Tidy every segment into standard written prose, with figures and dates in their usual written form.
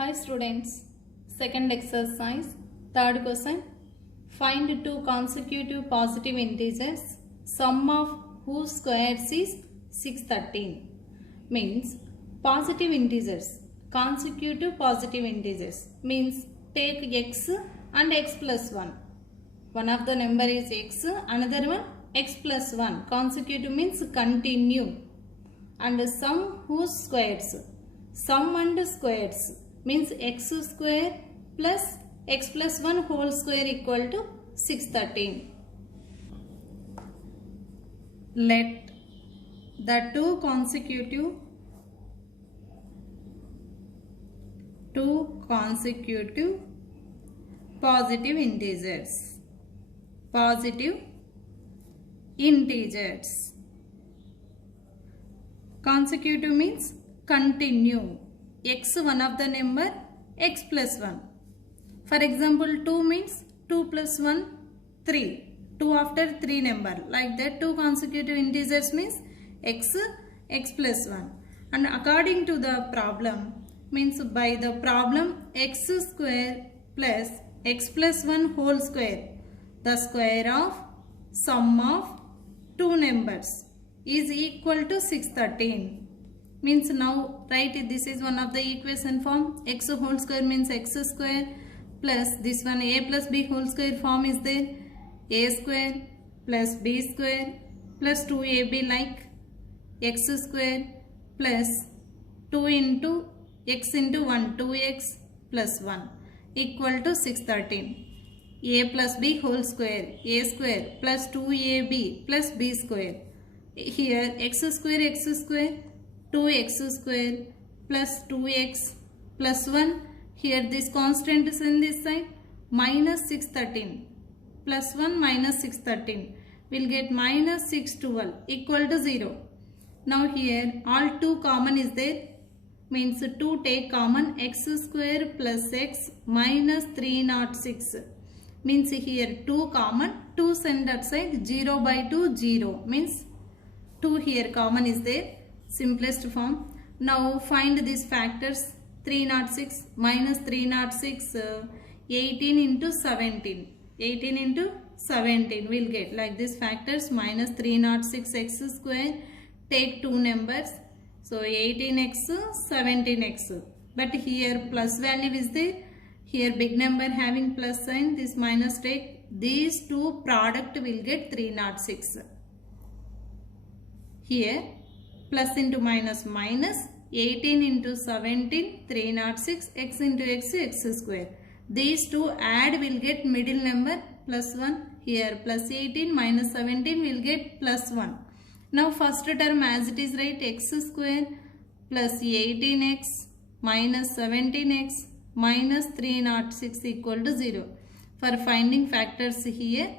Hi students, second exercise, third question. Find two consecutive positive integers, sum of whose squares is 613. Means positive integers, consecutive positive integers means take x and x plus 1. One of the number is x, another one x plus 1. Consecutive means continue. And sum whose squares, sum and squares means x square plus x plus 1 whole square equal to 613. Let the two consecutive positive integers. Consecutive means continue. X one of the number, x plus 1. For example, 2 means 2 plus 1, 3. 2 after 3 number. Like that, two consecutive integers means x, x plus 1. And according to the problem, means by the problem x square plus x plus 1 whole square, the square of sum of two numbers is equal to 613. Means now write this is one of the equation form. X whole square means x square plus this one a plus b whole square form is there. A square plus b square plus 2ab like x square plus 2 into x into 1 2x plus 1 equal to 613. A plus b whole square, a square plus 2ab plus b square. Here x square 2x square plus 2x plus 1. Here this constant is in this side, minus 613 plus 1 minus 613 will get minus 612 equal to 0. Now here all 2 common is there, means 2 take common, x square plus x minus 306 means here 2 common, 2 send that side, 0 by 2 0 means 2 here common is there. Simplest form. Now find these factors. 306 minus 306 18 into 17. 18 into 17 will get like this factors minus 306 x square. Take two numbers. So 18x 17x. But here plus value is there. Here big number having plus sign. This minus take. These two product will get 306. Here plus into minus minus 18 into 17 306 x into x square. These two add will get middle number plus 1. Here plus 18 minus 17 will get plus 1. Now first term as it is, right, x square plus 18x minus 17x minus 306 equal to 0. For finding factors here,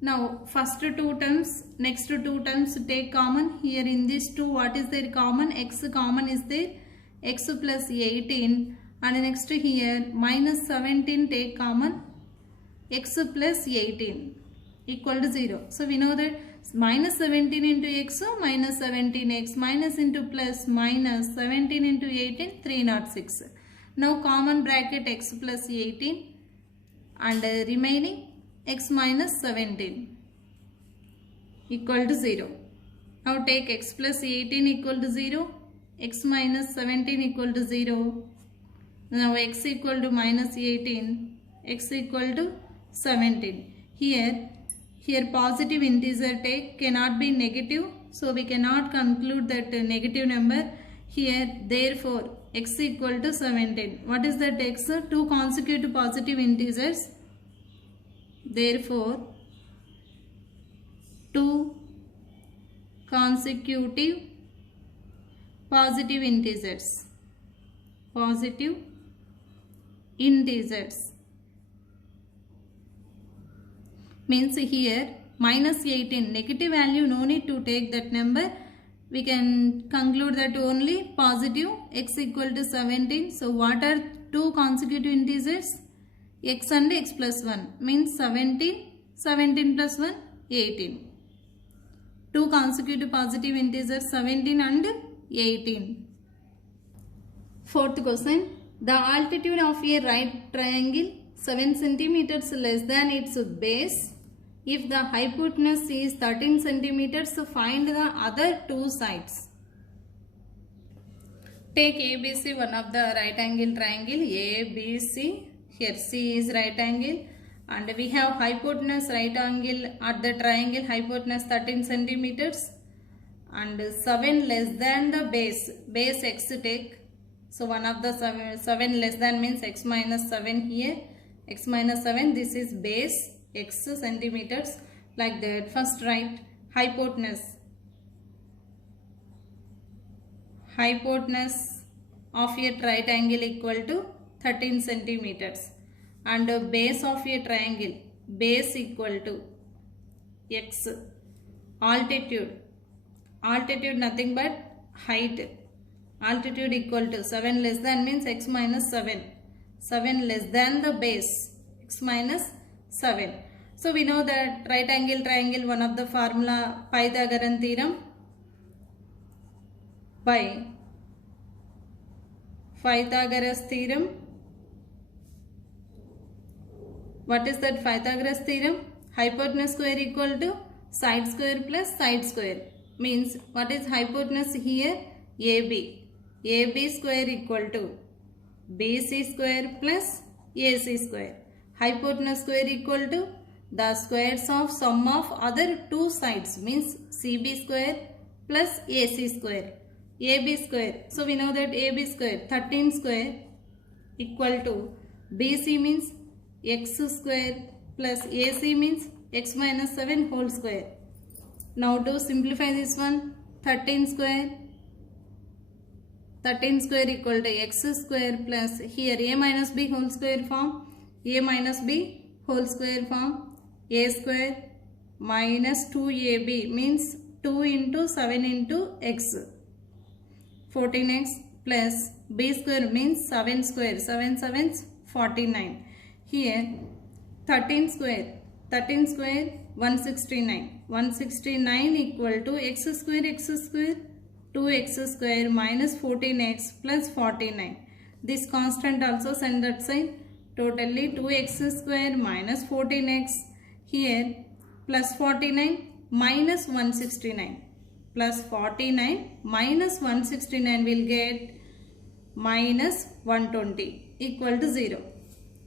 now first two terms, next two terms take common. Here in these two what is there common? X common is there, x plus 18, and next here minus 17 take common, x plus 18 equal to 0. So we know that minus 17 into x minus 17x minus into plus minus 17 into 18 306. Now common bracket x plus 18 and remaining x minus 17 equal to 0. Now take x plus 18 equal to 0, x minus 17 equal to 0. Now x equal to minus 18, x equal to 17. Here positive integer take cannot be negative, so we cannot conclude that negative number. Here therefore x equal to 17. What is that x? Two consecutive positive integers. Therefore, two consecutive positive integers. Means here minus 18 negative value, no need to take that number. We can conclude that only positive, x equal to 17. So what are two consecutive integers? X and x plus 1 means 17, 17 plus 1, 18. Two consecutive positive integers 17 and 18. Fourth question. The altitude of a right triangle 7 centimeters less than its base. If the hypotenuse is 13 centimeters, find the other two sides. Take ABC, one of the right angle triangle ABC. Here C is right angle and we have hypotenuse right angle at the triangle, hypotenuse 13 centimeters and 7 less than the base x take. So one of the 7 less than means x minus 7 here, x minus 7, this is base x centimeters, like that. First write hypotenuse of a right angle equal to 13 centimeters and base of a triangle, base equal to x. Altitude nothing but height, altitude equal to 7 less than means x minus 7, 7 less than the base, x minus 7. So we know that right angle triangle, one of the formula Pythagorean theorem, by Pythagoras theorem. What is that Pythagoras theorem? Hypotenuse square equal to side square plus side square. Means what is hypotenuse here? AB. AB square equal to BC square plus AC square. Hypotenuse square equal to the squares of sum of other two sides, means CB square plus AC square. AB square. So we know that AB square 13 square equal to BC means x square plus AC means x minus 7 whole square. Now to simplify this one, 13 square equal to x square plus here a minus b whole square form, a minus b whole square form, a square minus 2ab means 2 into 7 into x, 14x plus b square means 7 square, 7 sevens 49. Here 13 square 169 equal to x square 2x square minus 14x plus 49. This constant also send that side. Totally 2x square minus 14x here plus 49 minus 169. Plus 49 minus 169 will get minus 120 equal to 0.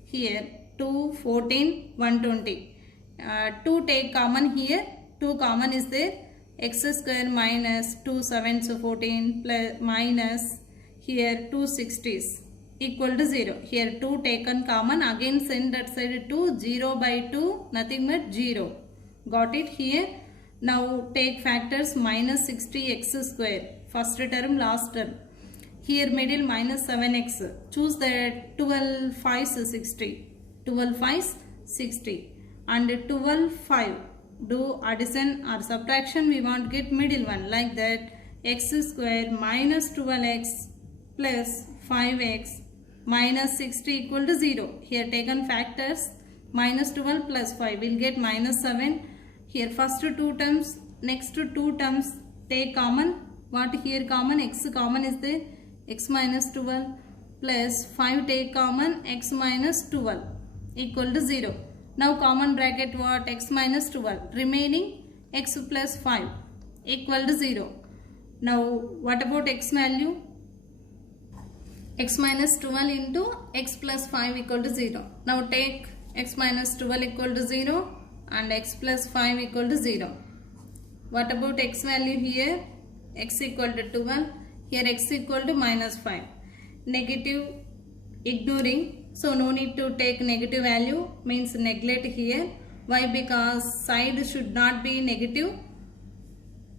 Here 2, 14, 120. 2 take common here. 2 common is there. X square minus 2 7s 14 plus minus here 2 60s equal to 0. Here 2 taken common. Again send that side 2. 0 by 2 nothing but 0. Got it here. Now take factors minus 60x square. First term, last term. Here middle minus 7x. Choose that 12 5s 60. 12 5s 60. And 12 5. Do addition or subtraction. We want to get middle one. Like that. X square minus 12x plus 5x minus 60 equal to 0. Here taken factors. Minus 12 plus 5 will get minus 7. Here first 2 terms, next 2 terms take common. What here common? X common is there. X minus 12 plus 5 take common. X minus 12 equal to 0. Now common bracket what? X minus 12. Remaining x plus 5 equal to 0. Now what about x value? X minus 12 into x plus 5 equal to 0. Now take x minus 12 equal to 0. And x plus 5 equal to 0. What about x value here? X equal to 12. Here x equal to minus 5. Negative ignoring. So no need to take negative value. Means neglect here. Why? Because side should not be negative.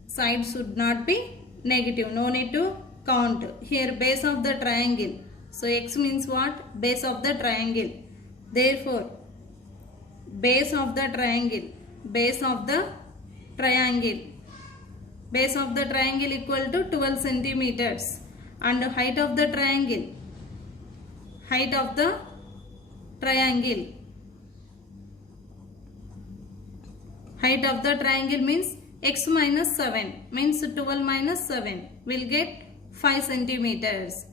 Side should not be negative. No need to count. Here base of the triangle. So x means what? Base of the triangle. Therefore base of the triangle equal to 12 centimeters and height of the triangle means x minus 7 means 12 minus 7 will get 5 centimeters.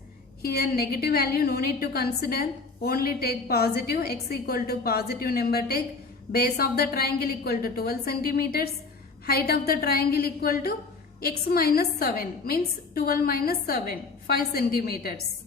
Here negative value no need to consider, only take positive, x equal to positive number take, base of the triangle equal to 12 centimeters, height of the triangle equal to x minus 7 means 12 minus 7, 5 centimeters.